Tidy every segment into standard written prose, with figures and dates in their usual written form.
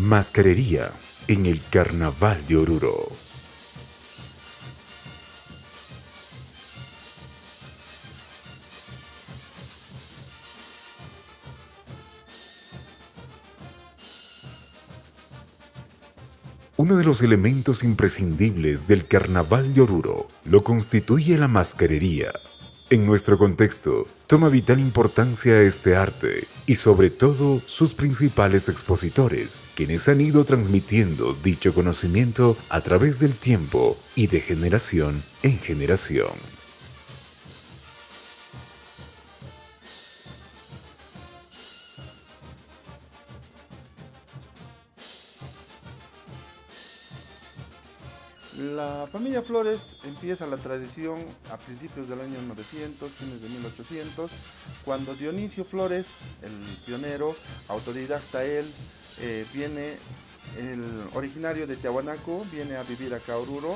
Mascarería en el Carnaval de Oruro. Uno de los elementos imprescindibles del Carnaval de Oruro lo constituye la mascarería. En nuestro contexto, toma vital importancia este arte y sobre todo sus principales expositores, quienes han ido transmitiendo dicho conocimiento a través del tiempo y de generación en generación. La familia Flores empieza la tradición a principios del año 900, fines de 1800, cuando Dionisio Flores, el pionero, autodidacta él, viene, el originario de Tiahuanaco, viene a vivir acá a Oruro,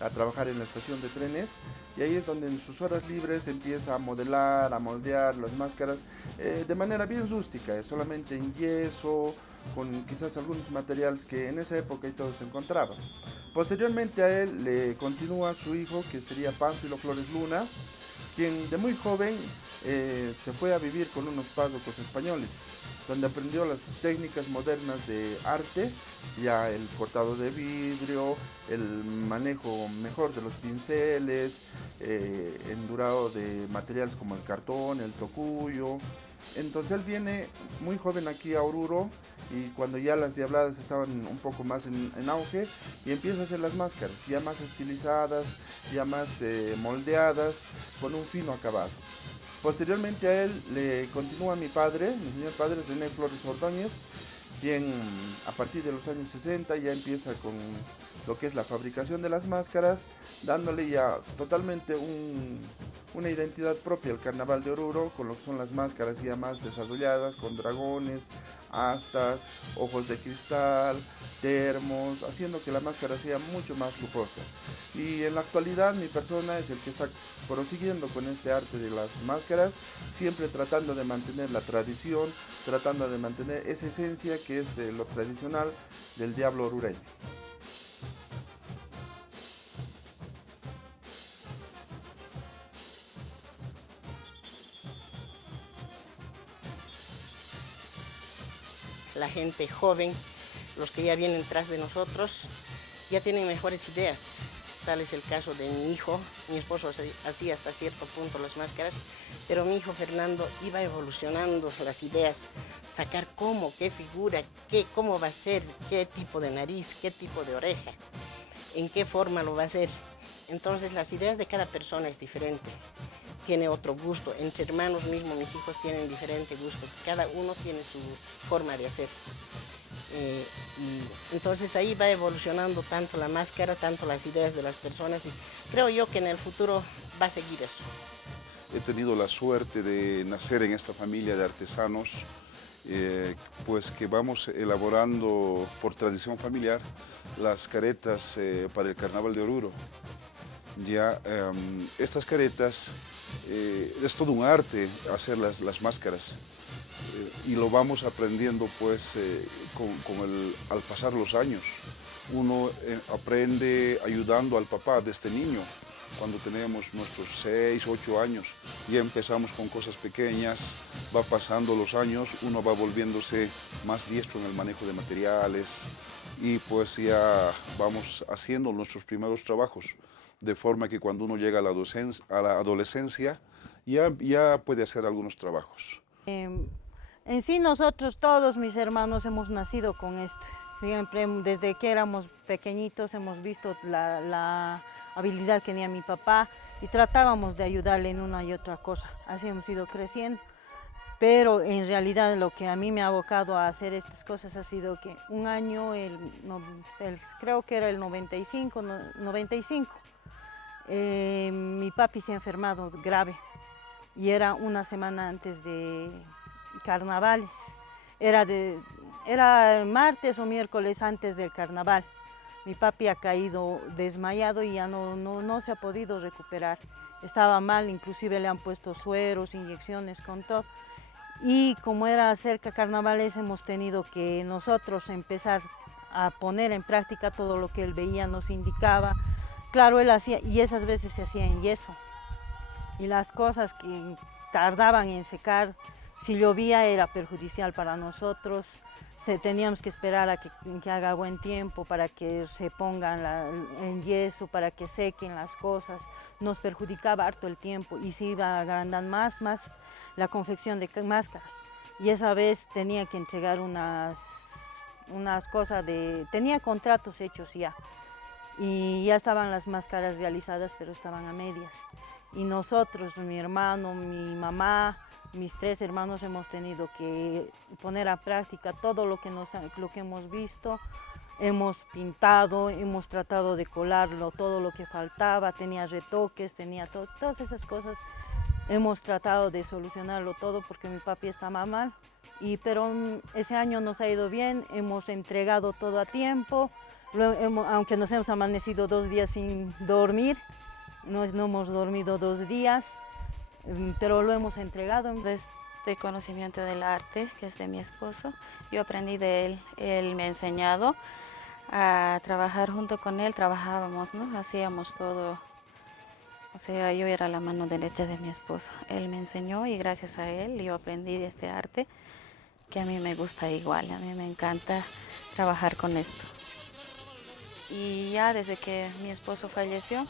a trabajar en la estación de trenes, y ahí es donde en sus horas libres empieza a modelar, a moldear las máscaras de manera bien rústica, solamente en yeso, con quizás algunos materiales que en esa época y todo se encontraba. Posteriormente a él le continúa su hijo, que sería Pánfilo Flores Luna, quien de muy joven se fue a vivir con unos párrocos españoles, donde aprendió las técnicas modernas de arte, ya el cortado de vidrio, el manejo mejor de los pinceles, endurado de materiales como el cartón, el tocuyo. Entonces él viene muy joven aquí a Oruro y cuando ya las diabladas estaban un poco más en auge y empieza a hacer las máscaras, ya más estilizadas, ya más moldeadas, con un fino acabado. Posteriormente a él le continúa mi señor padre René Flores Ordóñez, quien a partir de los años 60 ya empieza con lo que es la fabricación de las máscaras, dándole ya totalmente una identidad propia al Carnaval de Oruro, con lo que son las máscaras ya más desarrolladas, con dragones, astas, ojos de cristal, termos, haciendo que la máscara sea mucho más lujosa. Y en la actualidad mi persona es el que está prosiguiendo con este arte de las máscaras, siempre tratando de mantener la tradición, tratando de mantener esa esencia que es lo tradicional del diablo orureño. La gente joven, los que ya vienen tras de nosotros, ya tienen mejores ideas. Tal es el caso de mi hijo. Mi esposo hacía hasta cierto punto las máscaras, pero mi hijo Fernando iba evolucionando las ideas, sacar cómo, qué figura, cómo va a ser, qué tipo de nariz, qué tipo de oreja, en qué forma lo va a hacer. Entonces las ideas de cada persona es diferente, tiene otro gusto. Entre hermanos mismos mis hijos tienen diferente gusto, cada uno tiene su forma de hacer. Y entonces ahí va evolucionando tanto la máscara, tanto las ideas de las personas y creo yo que en el futuro va a seguir eso. He tenido la suerte de nacer en esta familia de artesanos, pues que vamos elaborando por tradición familiar las caretas para el Carnaval de Oruro. Ya estas caretas es todo un arte hacer las máscaras. Y lo vamos aprendiendo pues al pasar los años. Uno aprende ayudando al papá desde niño, cuando tenemos nuestros 6, 8 años. Ya empezamos con cosas pequeñas, va pasando los años, uno va volviéndose más diestro en el manejo de materiales y pues ya vamos haciendo nuestros primeros trabajos, de forma que cuando uno llega a la adolescencia ya puede hacer algunos trabajos. En sí nosotros todos mis hermanos hemos nacido con esto. Siempre desde que éramos pequeñitos hemos visto la habilidad que tenía mi papá y tratábamos de ayudarle en una y otra cosa. Así hemos ido creciendo. Pero en realidad lo que a mí me ha abocado a hacer estas cosas ha sido que un año, creo que era el 95, mi papi se ha enfermado grave y era una semana antes de carnavales, era martes o miércoles antes del carnaval. Mi papi ha caído desmayado y ya no se ha podido recuperar. Estaba mal, inclusive le han puesto sueros, inyecciones, con todo. y como era cerca carnavales hemos tenido que nosotros empezar a poner en práctica todo lo que él veía, nos indicaba. Claro, él hacía, y esas veces se hacía en yeso, y las cosas que tardaban en secar, si llovía era perjudicial para nosotros, teníamos que esperar a que haga buen tiempo para que se pongan en yeso, para que sequen las cosas, nos perjudicaba harto el tiempo y se iba agrandando más la confección de máscaras. Y esa vez tenía que entregar unas cosas tenía contratos hechos ya, y ya estaban las máscaras realizadas, pero estaban a medias. Y nosotros, mi hermano, mi mamá, mis 3 hermanos hemos tenido que poner a práctica todo lo que hemos visto. Hemos pintado, hemos tratado de colarlo, todo lo que faltaba, tenía retoques, tenía todas esas cosas. Hemos tratado de solucionarlo todo porque mi papi estaba mal, pero ese año nos ha ido bien, hemos entregado todo a tiempo, aunque nos hemos amanecido 2 días sin dormir, no hemos dormido 2 días, pero lo hemos entregado. Este conocimiento del arte, que es de mi esposo, yo aprendí de él, él me ha enseñado a trabajar junto con él, trabajábamos, ¿no? Hacíamos todo, o sea, yo era la mano derecha de mi esposo, él me enseñó y gracias a él yo aprendí de este arte que a mí me gusta igual, a mí me encanta trabajar con esto. Y ya desde que mi esposo falleció,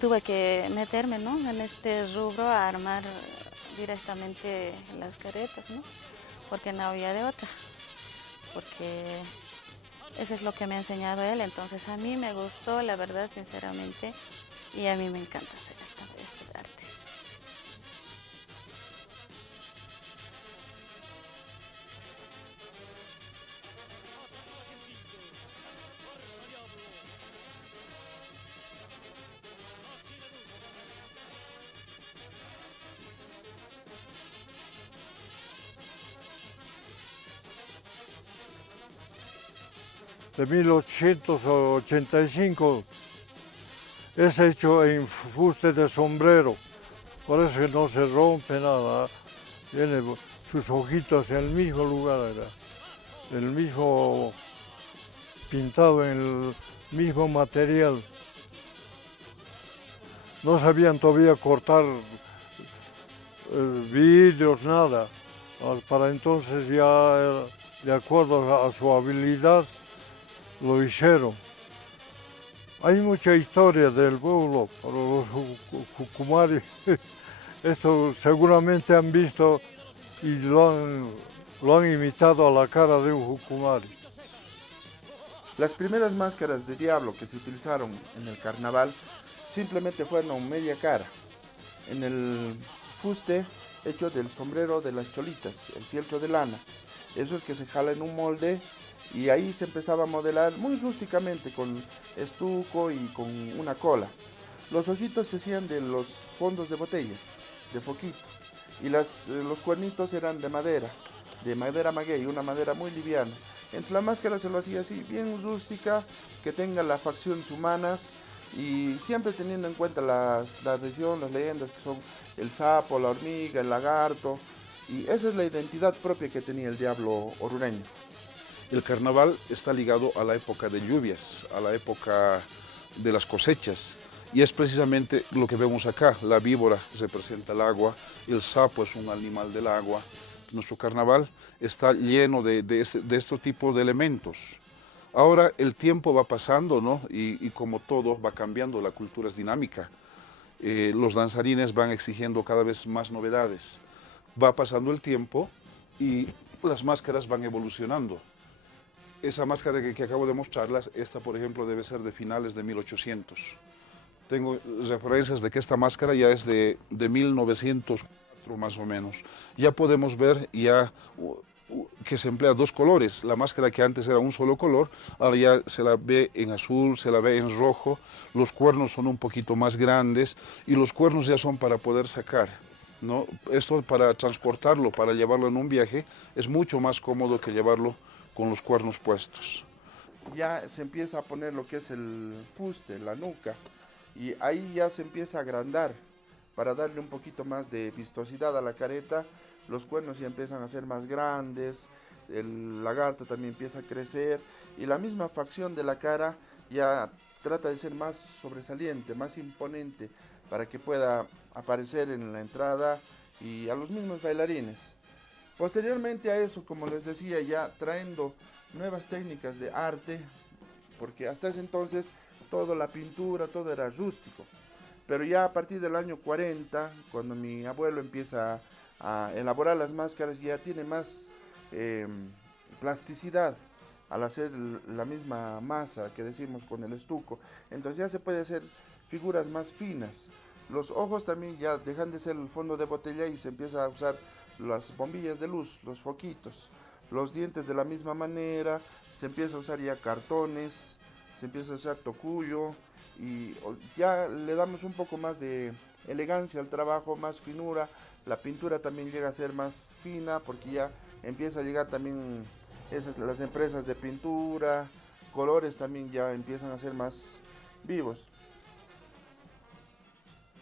tuve que meterme, ¿no?, en este rubro a armar directamente las caretas, ¿no?, porque no había de otra, porque eso es lo que me ha enseñado él, entonces a mí me gustó, la verdad, sinceramente, y a mí me encanta hacer este arte. De 1885 es hecho en fuste de sombrero, por eso que no se rompe nada, tiene sus ojitos en el mismo lugar, el mismo pintado en el mismo material. No sabían todavía cortar vidrios, nada, para entonces ya, de acuerdo a su habilidad, lo hicieron. Hay mucha historia del pueblo, pero los jucumaris, esto seguramente han visto y lo han imitado a la cara de un jucumari. Las primeras máscaras de diablo que se utilizaron en el carnaval simplemente fueron media cara, en el fuste hecho del sombrero de las cholitas, el fieltro de lana. Eso es que se jala en un molde y ahí se empezaba a modelar muy rústicamente con estuco y con una cola. Los ojitos se hacían de los fondos de botella, de foquito, y los cuernitos eran de madera maguey, una madera muy liviana. Entre la máscara se lo hacía así, bien rústica, que tenga las facciones humanas y siempre teniendo en cuenta la tradición, las leyendas que son el sapo, la hormiga, el lagarto, y esa es la identidad propia que tenía el diablo orureño. El carnaval está ligado a la época de lluvias, a la época de las cosechas, y es precisamente lo que vemos acá. La víbora representa el agua, el sapo es un animal del agua. Nuestro carnaval está lleno de estos tipos de elementos. Ahora el tiempo va pasando, ¿no? Y como todo va cambiando, la cultura es dinámica. Los danzarines van exigiendo cada vez más novedades. Va pasando el tiempo y las máscaras van evolucionando. Esa máscara que acabo de mostrarlas, esta por ejemplo debe ser de finales de 1800. Tengo referencias de que esta máscara ya es de 1904 más o menos. Ya podemos ver ya que se emplea 2 colores. La máscara que antes era un solo color, ahora ya se la ve en azul, se la ve en rojo. Los cuernos son un poquito más grandes y los cuernos ya son para poder sacar, ¿no? Esto para transportarlo, para llevarlo en un viaje, es mucho más cómodo que llevarlo con los cuernos puestos. Ya se empieza a poner lo que es el fuste, la nuca, y ahí ya se empieza a agrandar para darle un poquito más de vistosidad a la careta. los cuernos ya empiezan a ser más grandes, el lagarto también empieza a crecer y la misma facción de la cara ya trata de ser más sobresaliente, más imponente para que pueda aparecer en la entrada y a los mismos bailarines. Posteriormente a eso, como les decía, ya trayendo nuevas técnicas de arte, porque hasta ese entonces toda la pintura, todo era rústico. Pero ya a partir del año 40, cuando mi abuelo empieza a elaborar las máscaras, ya tiene más plasticidad al hacer la misma masa que decimos con el estuco. Entonces ya se puede hacer figuras más finas. Los ojos también ya dejan de ser el fondo de botella y se empieza a usar las bombillas de luz, los foquitos. Los dientes de la misma manera, se empieza a usar ya cartones, se empieza a usar tocuyo y ya le damos un poco más de elegancia al trabajo, más finura. La pintura también llega a ser más fina porque ya empieza a llegar también las empresas de pintura, colores también ya empiezan a ser más vivos.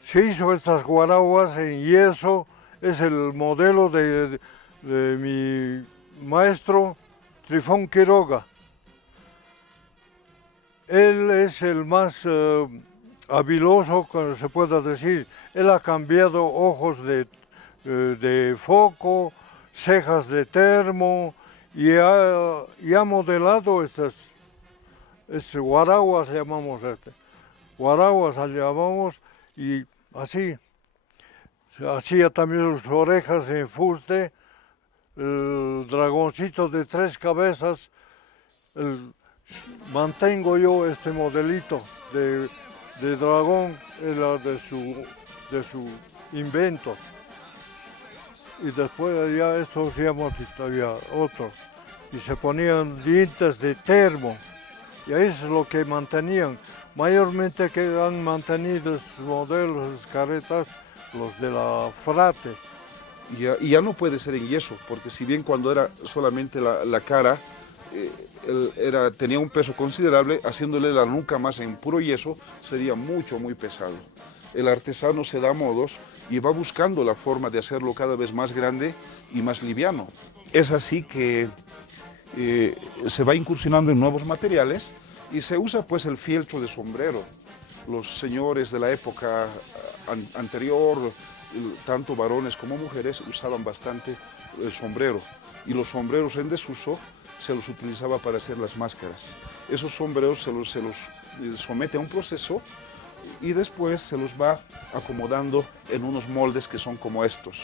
Se hizo estas guaraguas en yeso, es el modelo de mi maestro Trifón Quiroga. Él es el más habiloso, como se pueda decir. Él ha cambiado ojos de foco, cejas de termo y ha modelado estas guaraguas, llamamos guaraguas llamamos, y así. Hacía también sus orejas en fuste, el dragoncito de 3 cabezas. Mantengo yo este modelito de dragón, era de su invento. Y después ya estos hacíamos todavía otros. Y se ponían dientes de termo. Y eso es lo que mantenían. Mayormente que han mantenido estos modelos, estas caretas, los de la Frate. Y ya no puede ser en yeso, porque si bien cuando era solamente la cara, tenía un peso considerable, haciéndole la nuca más en puro yeso, sería muy pesado. El artesano se da modos y va buscando la forma de hacerlo cada vez más grande y más liviano. Es así que se va incursionando en nuevos materiales y se usa pues el fieltro de sombrero. Los señores de la época anterior, tanto varones como mujeres, usaban bastante el sombrero, y los sombreros en desuso se los utilizaba para hacer las máscaras. Esos sombreros se los somete a un proceso y después se los va acomodando en unos moldes que son como estos.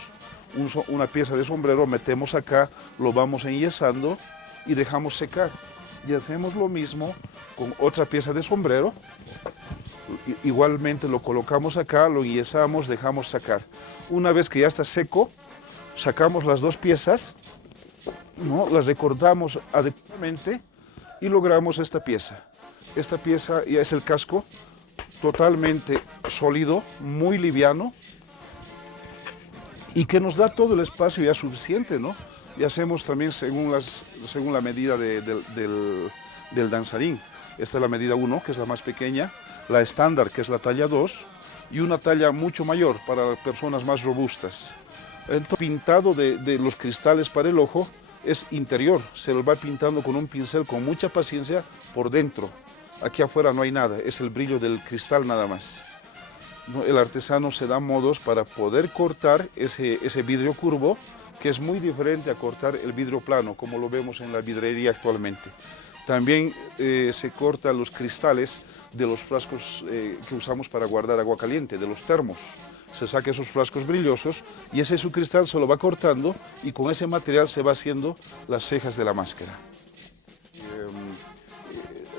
Una pieza de sombrero metemos acá, lo vamos enyesando y dejamos secar. Y hacemos lo mismo con otra pieza de sombrero. Igualmente lo colocamos acá, lo enyesamos, dejamos sacar. Una vez que ya está seco, sacamos las dos piezas, ¿no? Las recortamos adecuadamente y logramos esta pieza. Esta pieza ya es el casco, totalmente sólido, muy liviano y que nos da todo el espacio ya suficiente, ¿no? Y hacemos también según la medida del danzarín. Esta es la medida 1, que es la más pequeña, la estándar, que es la talla 2, y una talla mucho mayor para personas más robustas. El pintado de los cristales para el ojo es interior, se los va pintando con un pincel con mucha paciencia por dentro. Aquí afuera no hay nada, es el brillo del cristal nada más. El artesano se da modos para poder cortar ese vidrio curvo, que es muy diferente a cortar el vidrio plano, como lo vemos en la vidrería actualmente. También se cortan los cristales de los frascos que usamos para guardar agua caliente, de los termos. Se saca esos frascos brillosos y ese su cristal se lo va cortando y con ese material se va haciendo las cejas de la máscara.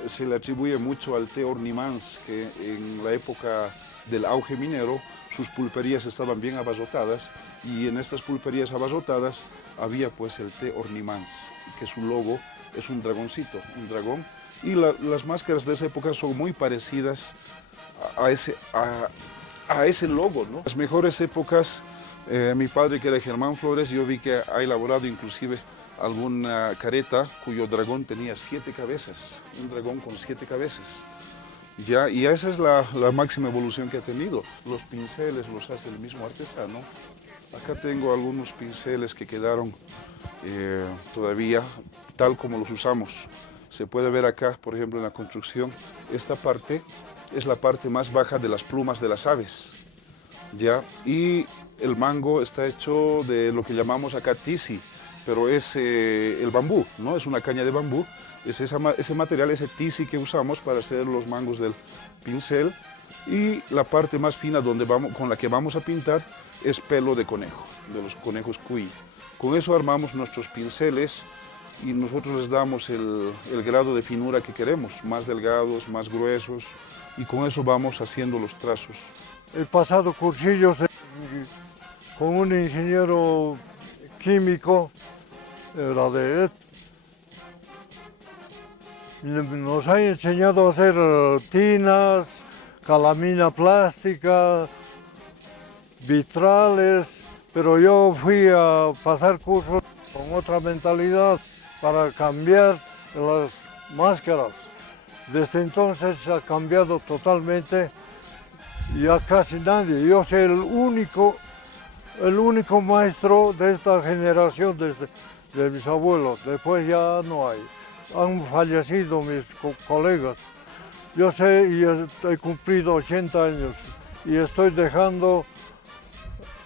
Se le atribuye mucho al té Ornimans, que en la época del auge minero sus pulperías estaban bien abarrotadas y en estas pulperías abarrotadas había pues el té Ornimans, que su logo es un dragoncito, un dragón, y las máscaras de esa época son muy parecidas a ese logo, ¿no? Las mejores épocas, mi padre, que era Germán Flores, yo vi que ha elaborado inclusive alguna careta cuyo dragón tenía 7 cabezas, un dragón con 7 cabezas. Ya, y esa es la máxima evolución que ha tenido. Los pinceles los hace el mismo artesano Acá tengo algunos pinceles que quedaron todavía tal como los usamos. Se puede ver acá, por ejemplo, en la construcción, esta parte es la parte más baja de las plumas de las aves, ¿ya? Y el mango está hecho de lo que llamamos acá tisi, pero es el bambú, ¿no? Es una caña de bambú, es ese material, ese tisi que usamos para hacer los mangos del pincel. Y la parte más fina con la que vamos a pintar es pelo de conejo, de los conejos cuy. Con eso armamos nuestros pinceles y nosotros les damos el grado de finura que queremos, más delgados, más gruesos, y con eso vamos haciendo los trazos. He pasado cursillos con un ingeniero químico, era de nos ha enseñado a hacer tinas, calamina plástica, vitrales, pero yo fui a pasar cursos con otra mentalidad para cambiar las máscaras. Desde entonces ha cambiado totalmente, ya casi nadie. Yo soy el único maestro de esta generación de mis abuelos, después ya no hay. Han fallecido mis colegas. Yo sé y he cumplido 80 años y estoy dejando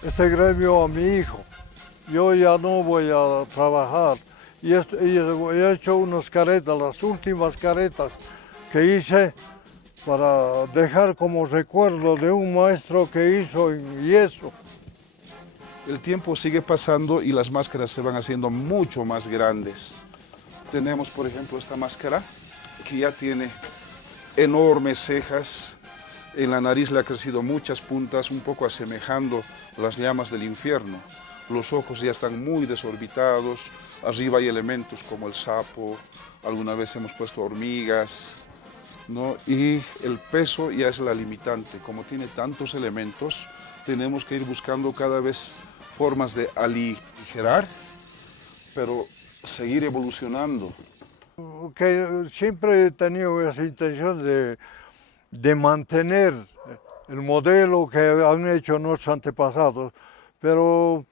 este gremio a mi hijo. Yo ya no voy a trabajar y he hecho unas caretas, las últimas caretas que hice para dejar como recuerdo de un maestro que hizo en yeso. El tiempo sigue pasando y las máscaras se van haciendo mucho más grandes. Tenemos, por ejemplo, esta máscara que ya tiene enormes cejas, en la nariz le ha crecido muchas puntas, un poco asemejando las llamas del infierno. Los ojos ya están muy desorbitados, arriba hay elementos como el sapo, alguna vez hemos puesto hormigas, ¿no? Y el peso ya es la limitante. Como tiene tantos elementos, tenemos que ir buscando cada vez formas de aligerar, pero seguir evolucionando. Que siempre he tenido esa intención de mantener el modelo que han hecho nuestros antepasados, pero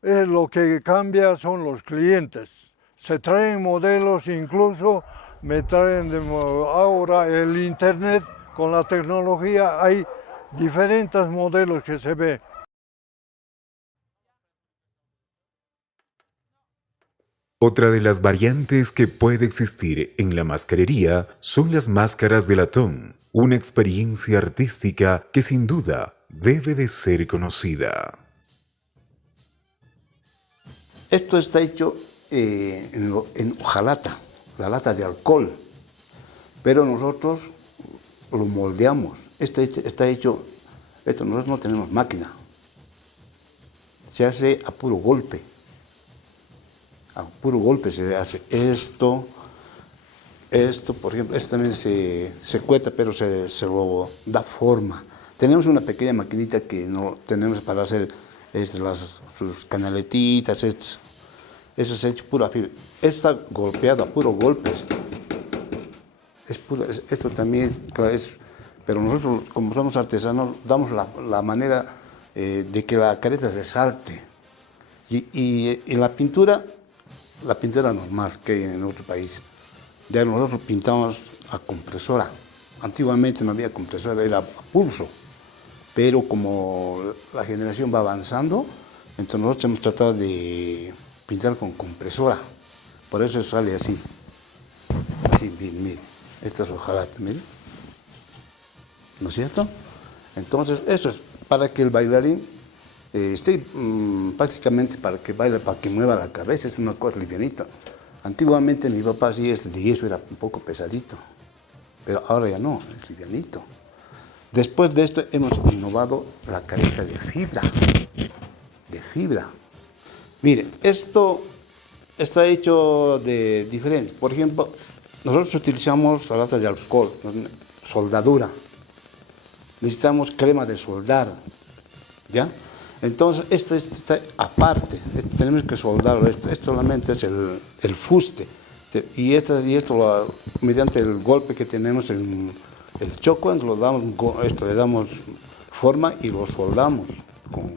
lo que cambia son los clientes. Se traen modelos, incluso me traen ahora el internet, con la tecnología hay diferentes modelos que se ven. Otra de las variantes que puede existir en la mascarería son las máscaras de latón, una experiencia artística que sin duda debe de ser conocida. Esto está hecho en hojalata, la lata de alcohol, pero nosotros lo moldeamos. Está hecho, nosotros no tenemos máquina, se hace a puro golpe. A puro golpe se hace esto, por ejemplo, esto también se cueta, pero se lo da forma. Tenemos una pequeña maquinita que no tenemos para hacer sus canaletitas, eso se ha hecho pura fibra. Esto está golpeado a puro golpe. Esto también, claro, pero nosotros, como somos artesanos, damos la manera de que la careta se salte. Y la pintura normal que hay en otro país, ya nosotros pintamos a compresora. Antiguamente no había compresora, era a pulso, pero como la generación va avanzando, entonces nosotros hemos tratado de pintar con compresora, por eso sale así, miren, esta es hojalata, miren, ¿no es cierto? Entonces eso es para que el bailarín esté prácticamente para que baile, para que mueva la cabeza, es una cosa livianita. Antiguamente mi papá sí de yeso era un poco pesadito, pero ahora ya no, es livianito. Después de esto hemos innovado la careta de fibra. Miren, esto está hecho de diferentes. Por ejemplo, nosotros utilizamos la lata de alcohol, soldadura. Necesitamos crema de soldar, ¿ya? Entonces, esto está aparte, tenemos que soldarlo, esto solamente es el fuste. Y esto mediante el golpe que tenemos en el choco, le damos forma y lo soldamos con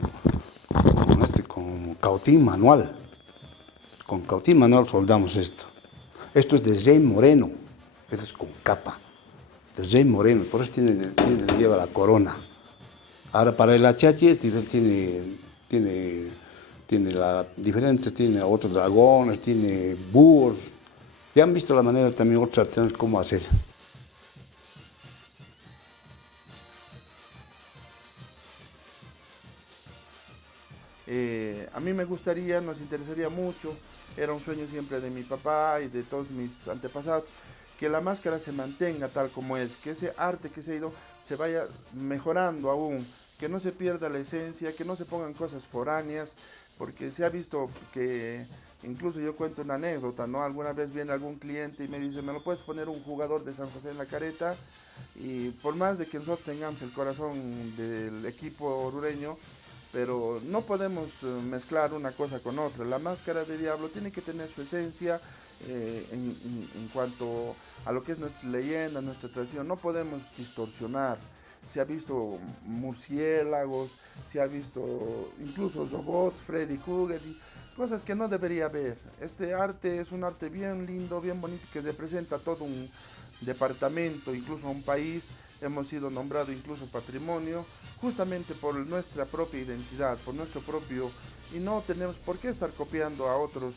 esto. cautín manual. Con cautín manual soldamos esto. Esto es de zen moreno, esto es con capa. De zen moreno, por eso lleva la corona. Ahora para el achache tiene otros dragones, tiene búhos. Ya han visto la manera también otros artesanos cómo hacer. A mí me gustaría, nos interesaría mucho, era un sueño siempre de mi papá y de todos mis antepasados, que la máscara se mantenga tal como es, que ese arte que se ha ido se vaya mejorando aún, que no se pierda la esencia, que no se pongan cosas foráneas, porque se ha visto que, incluso yo cuento una anécdota, ¿no? Alguna vez viene algún cliente y me dice, ¿me lo puedes poner un jugador de San José en la careta? Y por más de que nosotros tengamos el corazón del equipo orureño, pero no podemos mezclar una cosa con otra. La máscara de diablo tiene que tener su esencia en cuanto a lo que es nuestra leyenda, nuestra tradición. No podemos distorsionar. Se ha visto murciélagos, se ha visto incluso robots, Freddy Krueger, cosas que no debería haber. Este arte es un arte bien lindo, bien bonito, que representa todo un departamento, incluso un país. Hemos sido nombrados incluso patrimonio, justamente por nuestra propia identidad, por nuestro propio, y no tenemos por qué estar copiando a otros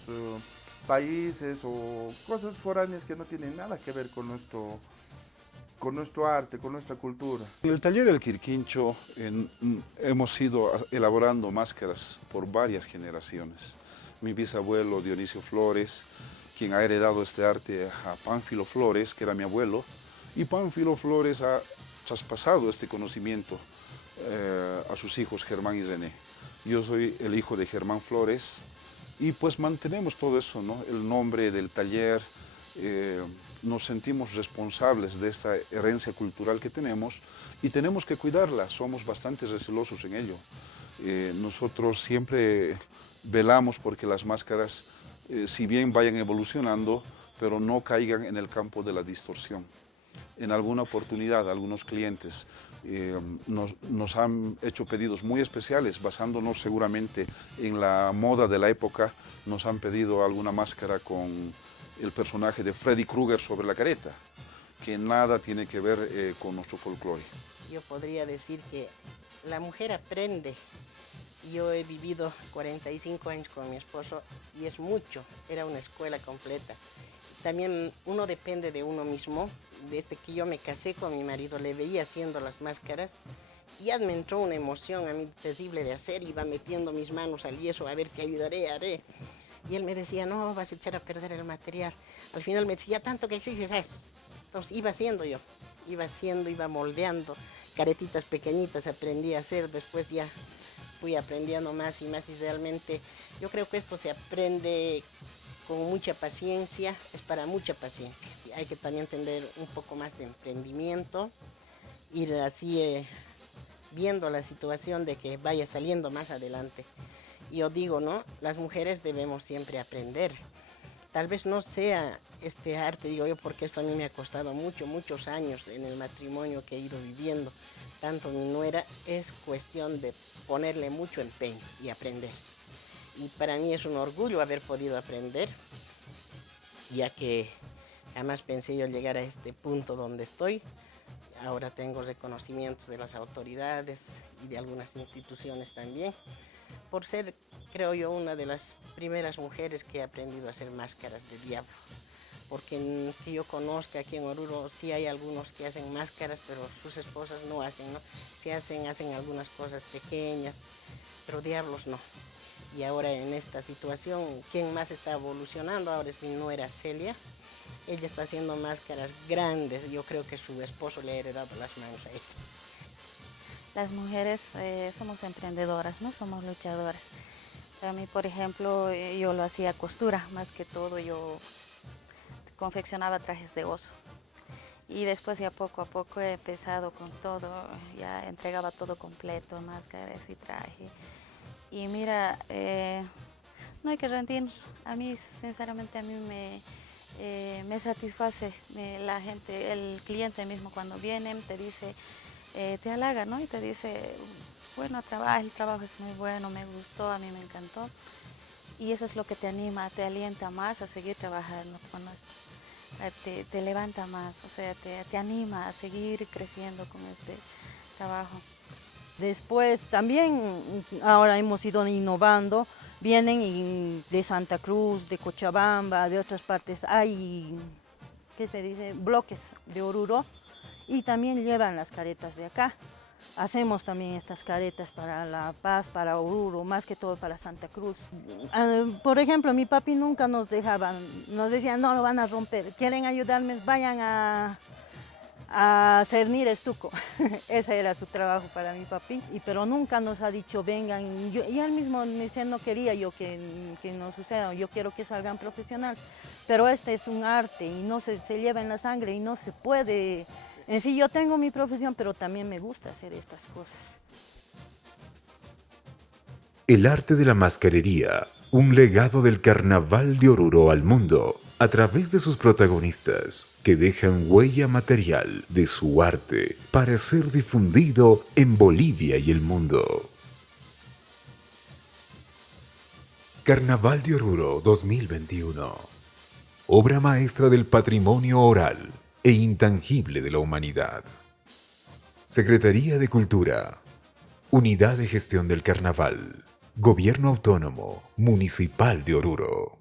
países o cosas foráneas que no tienen nada que ver con nuestro arte, con nuestra cultura. En el taller El Quirquincho hemos ido elaborando máscaras por varias generaciones. Mi bisabuelo Dionisio Flores, quien ha heredado este arte a Pánfilo Flores, que era mi abuelo, y Pánfilo Flores ha traspasado este conocimiento a sus hijos Germán y René. Yo soy el hijo de Germán Flores y pues mantenemos todo eso, ¿no? El nombre del taller, nos sentimos responsables de esta herencia cultural que tenemos y tenemos que cuidarla, somos bastante recelosos en ello. Nosotros siempre velamos porque las máscaras, si bien vayan evolucionando, pero no caigan en el campo de la distorsión. En alguna oportunidad, algunos clientes nos han hecho pedidos muy especiales, basándonos seguramente en la moda de la época. Nos han pedido alguna máscara con el personaje de Freddy Krueger sobre la careta, que nada tiene que ver con nuestro folclore. Yo podría decir que la mujer aprende. Yo he vivido 45 años con mi esposo y es mucho, era una escuela completa. También uno depende de uno mismo. Desde que yo me casé con mi marido, le veía haciendo las máscaras y ya me entró una emoción a mí terrible de hacer. Iba metiendo mis manos al yeso a ver qué ayudaré, haré. Y él me decía, no, vas a echar a perder el material. Al final me decía, tanto que exiges, haz. Entonces iba haciendo yo, iba moldeando. Caretitas pequeñitas aprendí a hacer, después ya fui aprendiendo más y más y realmente yo creo que esto se aprende con mucha paciencia, es para mucha paciencia. Hay que también tener un poco más de emprendimiento, ir así viendo la situación de que vaya saliendo más adelante. Yo digo, ¿no? Las mujeres debemos siempre aprender. Tal vez no sea este arte, digo yo, porque esto a mí me ha costado muchos años en el matrimonio que he ido viviendo. Tanto mi nuera, es cuestión de ponerle mucho empeño y aprender. Y para mí es un orgullo haber podido aprender, ya que jamás pensé yo llegar a este punto donde estoy. Ahora tengo reconocimientos de las autoridades y de algunas instituciones también, por ser, creo yo, una de las primeras mujeres que he aprendido a hacer máscaras de diablo. Porque que yo conozca aquí en Oruro, sí hay algunos que hacen máscaras, pero sus esposas no hacen, ¿no? Sí hacen algunas cosas pequeñas, pero diablos no. Y ahora en esta situación, ¿quién más está evolucionando? Ahora es mi nuera Celia. Ella está haciendo máscaras grandes. Yo creo que su esposo le ha heredado las manos a ella. Las mujeres somos emprendedoras, ¿no? Somos luchadoras. A mí, por ejemplo, yo lo hacía costura, más que todo yo confeccionaba trajes de oso. Y después ya poco a poco he empezado con todo, ya entregaba todo completo, máscaras y traje. Y mira, no hay que rendirnos. A mí, sinceramente, a mí me satisface la gente, el cliente mismo cuando viene te dice, te halaga, ¿no? Y te dice, bueno, el trabajo es muy bueno, me gustó, a mí me encantó. Y eso es lo que te anima, te alienta más a seguir trabajando con nosotros. Te levanta más, o sea, te anima a seguir creciendo con este trabajo. Después también ahora hemos ido innovando, vienen de Santa Cruz, de Cochabamba, de otras partes, hay, ¿qué se dice?, bloques de Oruro y también llevan las caretas de acá. Hacemos también estas caretas para La Paz, para Oruro, más que todo para Santa Cruz. Por ejemplo, mi papi nunca nos dejaban, nos decían, no, lo van a romper, quieren ayudarme, vayan a cernir estuco. Ese era su trabajo para mi papi, pero nunca nos ha dicho vengan. Y él mismo me dice, no quería yo que no suceda, yo quiero que salgan profesionales. Pero este es un arte y no se lleva en la sangre y no se puede. En sí yo tengo mi profesión, pero también me gusta hacer estas cosas. El arte de la mascarería, un legado del Carnaval de Oruro al mundo, a través de sus protagonistas, que dejan huella material de su arte para ser difundido en Bolivia y el mundo. Carnaval de Oruro 2021. Obra maestra del patrimonio oral e intangible de la humanidad. Secretaría de Cultura. Unidad de Gestión del Carnaval. Gobierno Autónomo Municipal de Oruro.